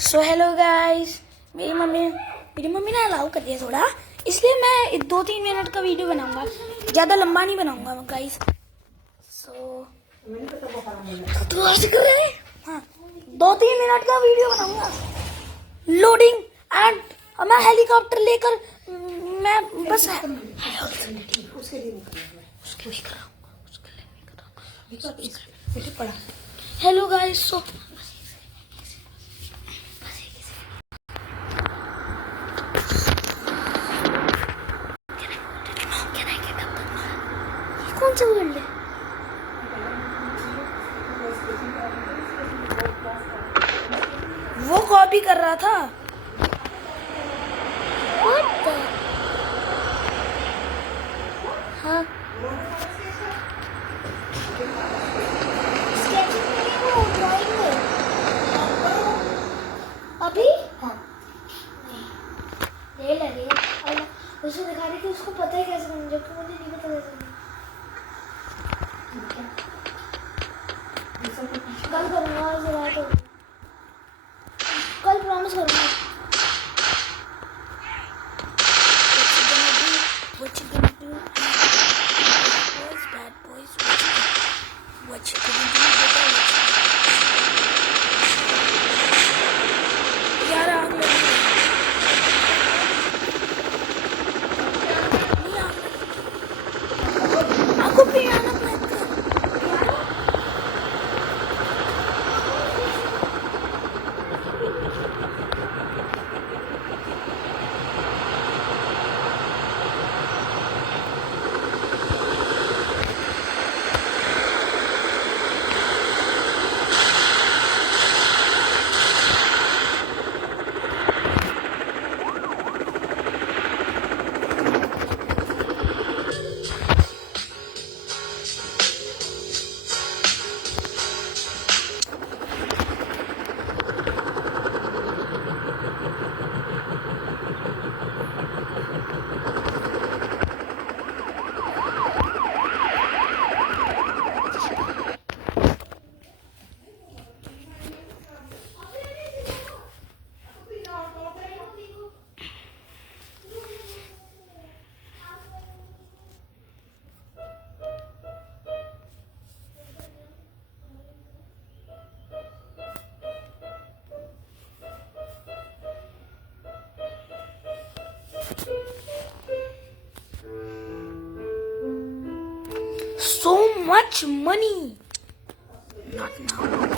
So hello guys, मेरी मम्मी ने अलाउ कर दिया थोड़ा, इसलिए मैं 2-3 मिनट का वीडियो बनाऊंगा, ज़्यादा लंबा नहीं बनाऊंगा मैं गाइस। सो तो आज कर रहे हैं, हाँ 2-3 मिनट का वीडियो बनाऊंगा। लोडिंग एंड मैं हेलीकॉप्टर लेकर मैं बस उसके लिए नहीं कर रहा हूँ, उसके लिए नहीं कर रहा हूँ। हेलो गाइस, सो कौन सा वर्ड है? वो कॉपी कर रहा था। What the? हाँ स्केचिंग में नहीं, वो ड्राइंग में अभी नहीं ले लगेगा। उसे दिखा रही थी, उसको पता है कैसे करना, जबकि मुझे नहीं पता कैसे करना। कल करूँगा, आज रात हो गई। कल प्रॉमिस करूँगा। What you gonna do? Bad boys, what you gonna do? यार आग लगी है। नहीं आपको पियानो प्ले कर। So much money. Not now.